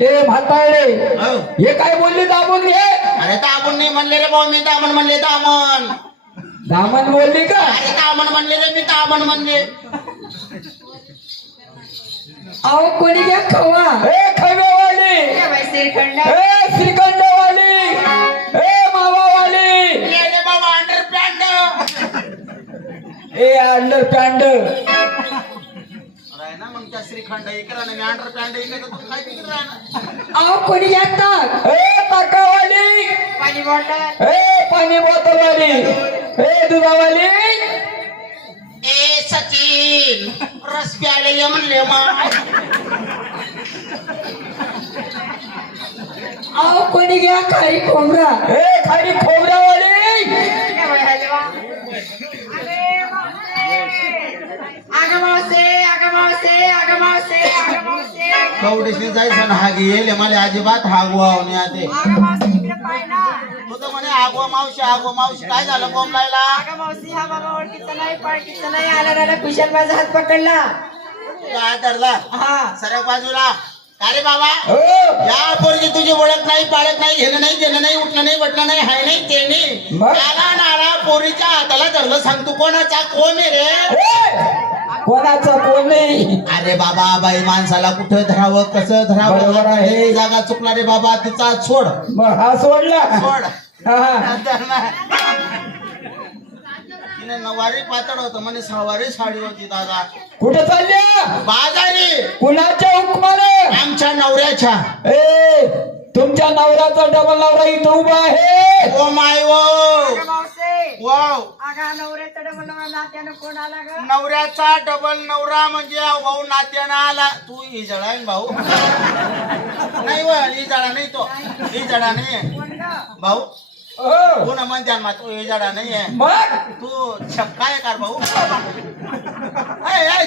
ते म्हातारे हो. हे काय बोलले दामन हे अरे दामन नाही म्हणले रे भाऊ, मी दामन म्हणले. दामन दामन बोलली का अरे दामन म्हणले रे, मी दामन म्हणले. अहो कोणी घ्या खवा ए खवेवाली श्रीखंड ए श्रीखंडवाली ए मावावाली ये रे बाबा अंडर पॅन्ट. ए अंडर पॅन्ड अरे ना मग त्या श्रीखंड इकडे ना, मी अंडर पॅन्ट इकडे, तू काय तिकडे राहणार. अहो कोणी घ्या ताक ए ताकावाली पाणी बॉटल ए पाणी बॉटलवाली ए दुधावाली ए सचिन रस प्यायला ये म्हणले मग. अहो कोणी घ्या खारी खोबरा ए खाली खोबऱ्यावाली कवडीशी जायचं ना हागी येले मला अजिबात हागवाव नाही आते. तू तर म्हणे आगवा मावशी काय झालं बोंबलायला. कुशल माझा हात पकडला काय धरला हा सरक बाजूला. अरे बाबा हो या पोरगी तुझी ओळख नाही, पाळत नाही, घेणं नाही, देणं नाही, उठणं नाही, बटणं नाही, हाय नाही, ते नाही. मग? त्याला नारा पोरीच्या हाताला धरलं. सांगतो कोणाचा कोण आहे रे. ए, कोणाचा कोण नाही अरे बाबा बाई माणसाला कुठं धरावं, कसं धरावं, बरोबर आहे. हे जागा चुकला रे बाबा. तिचा सोड मग हा सोडला सोड. हा. तिने नवारी पातळ होतं म्हणे, सहावारी साडी होती दादा. कुठं चालल्या बाजारी कुणाच्या हुकमाने आमच्या नवऱ्याच्या. ए तुमच्या नवऱ्याचा डबल नवरा इथं उभा आहे ओ माय वो वाव. नवऱ्याचा डबल नवरा म्हणजे भाऊ नात्यानं आला. तू इजळा आहे ना भाऊ. नाही व इजळा नाही, तो इजळा नाही भाऊ. हो. कोण म्हणते मा तू इजळा नाही आहे. मग तू छक्का आहे का रे भाऊ.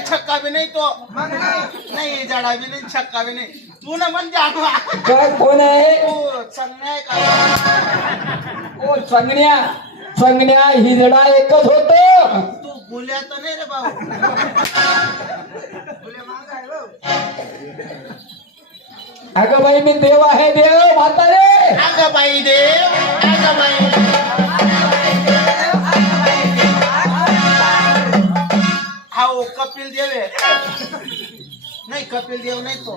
छक्का बी नाही तो. नाही इजळा बी नाही, छक्का बी नाही. तू ना म्हणते काय कोण आहे तू चांगला आहे का. ओ संगण्या हिजडा एकच होत तू गुल्या तर नाही रे भाऊ. गुल्या माग आहे भाऊ. अगं बाई मी देव आहे देव म्हातारे अगं बाई देव, अगं बाई हाओ कपिल देव आहे. नाही कपिल देव नाही तो.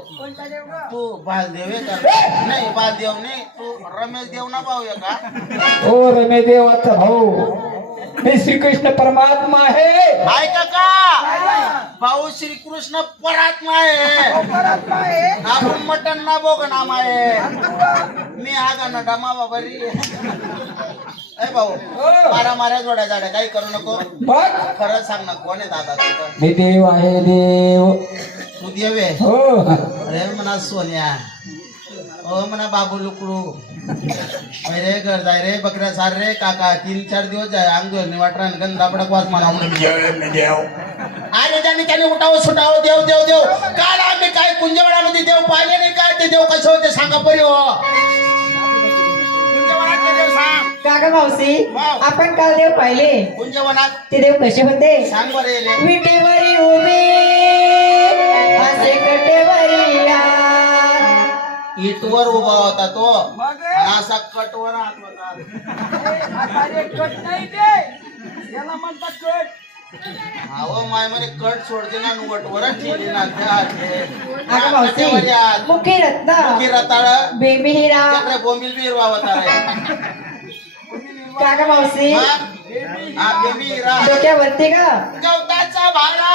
तू बालदेव आहे का. नाही बालदेव नाही, तू रमेश देव ना भाऊ आहे का. ओ रमे देवाचा भाऊ मी श्रीकृष्ण परमात्मा आहे ऐका का भाऊ श्रीकृष्ण परात्मा आहे. आपण मटन ना बोग नाम आहे. मी आगा ना डमावा बरी. ए भाऊ माऱ्या जोड्या जाड्या काही करू नको. बघ खरं सांग ना कोण आहे दादा तुझं. मी देव आहे देव तू देव आहे. हो अरे म्हणा सोन्या, ओ म्हणा बाबू लुकडू. रे घर जाय रे बकऱ्या सार रे काका. 3-4 दिवस जाय अंग वाटरा गंदा पडक वास म्हणा देव. अरे त्याने उठावं सुटावं देव देव देव. काल आम्ही काय कुंजवडामध्ये देव पाहिले नाही काय. ते देव कसे होते सांगा परी हो. कुंजवनातले देव सांग. काका मावशी वाव. आपण काल देव पाहिले कुंजवनात ते देव कसे होते. सांग बरे. विटेवरी उभी असे कटेवरी यार. इटवर उभा होता तो आणि असा कटवर हात होता. अहो माय म्हणे कट सोडते ना वटवर ठेवली ना काका मावशी मुखी रत्न रताळ बेबी हिरा. बोंबील बी हिरवा होता रे. काका मावशी हा बेबी हिरा. डोक्यावरती का गवताचा भारा.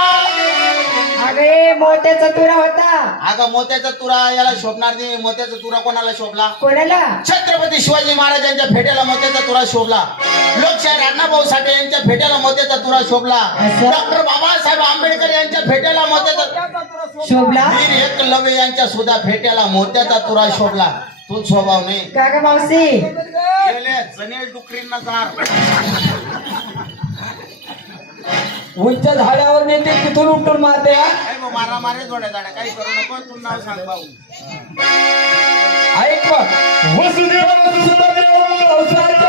अगे मोत्याचा तुरा होता. अगं मोत्याचा तुरा याला शोभणार नाही. मोत्याचा तुरा कोणाला शोभला. कोणाला छत्रपती शिवाजी महाराजांच्या फेट्याला मोत्याचा तुरा शोभला. लोकशाहीर अण्णाभाऊ साठे यांच्या फेट्याला मोत्याचा तुरा शोभला. असं? डॉक्टर बाबासाहेब आंबेडकर यांच्या फेट्याला मोत्याचा शोभला. वीर एकलव्य यांच्या सुद्धा फेट्याला मोत्याचा तुरा शोभला. तू स्वभाव नाही. काका मावशी गेले जनेल डुकरींना जार. उंच झाडावर नेते तिथून उठून मारते हा. मारा मारे जोड्या जाड्या काही करू नको. तू नाव सांग भाऊ. ऐक मग वसुदेव वसुदेव वसुदेव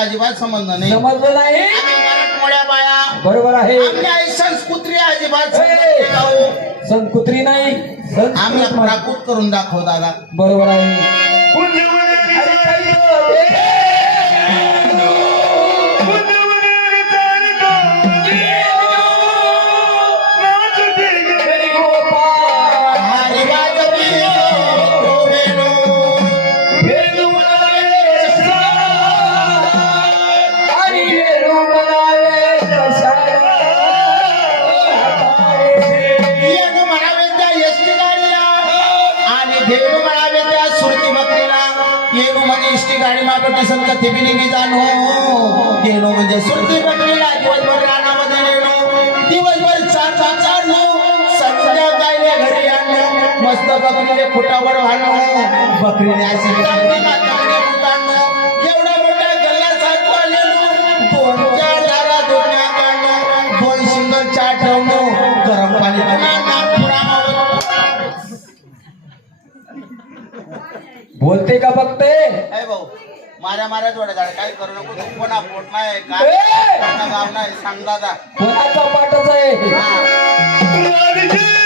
अजिबात संबंध नाही समजलं नाही आम्ही मराठमोळ्या बाया बरोबर आहे आमच्या आई संस्कृती अजिबात संबंध ए! नाही भाऊ. संकुत्री नाही आम्हाला संस्कृत प्राकृत करून दाखव दादा बरोबर आहे अरे काही लोक, गोपाळ. हरी वाजवी हो वेणू. वेणू म्हणाले आणि वेणू म्हणाले येणू म्हणावे त्या एसटी गाडीला आणि देणू म्हणावे त्या सुरती बकरीला येणू म्हणजे एसटी गाडी मागं टिसन का थिबिनिंगी जाणो येणू म्हणजे सुरती बकरीला दिवसभर रानामध्ये नेणू दिवसभर चारणू संध्याकाळी घरी आणणं मस्त बकरीने खुटावर वाढणं बकरीने अशी चांगली नाताकडे उतारणं एवढा मोठा गल्ला साचवा नेणू दोन चार दारा दोन्या काढणं दोन शिंगल चार ठेवणं गरम पाणी बोलते का बघते काय भाऊ माऱ्या जोड्या झाड काय करू नको तू कोणा पोट नाही ए! काय गाव नाही सांग दादा कोणाचा पाठच आहे हा.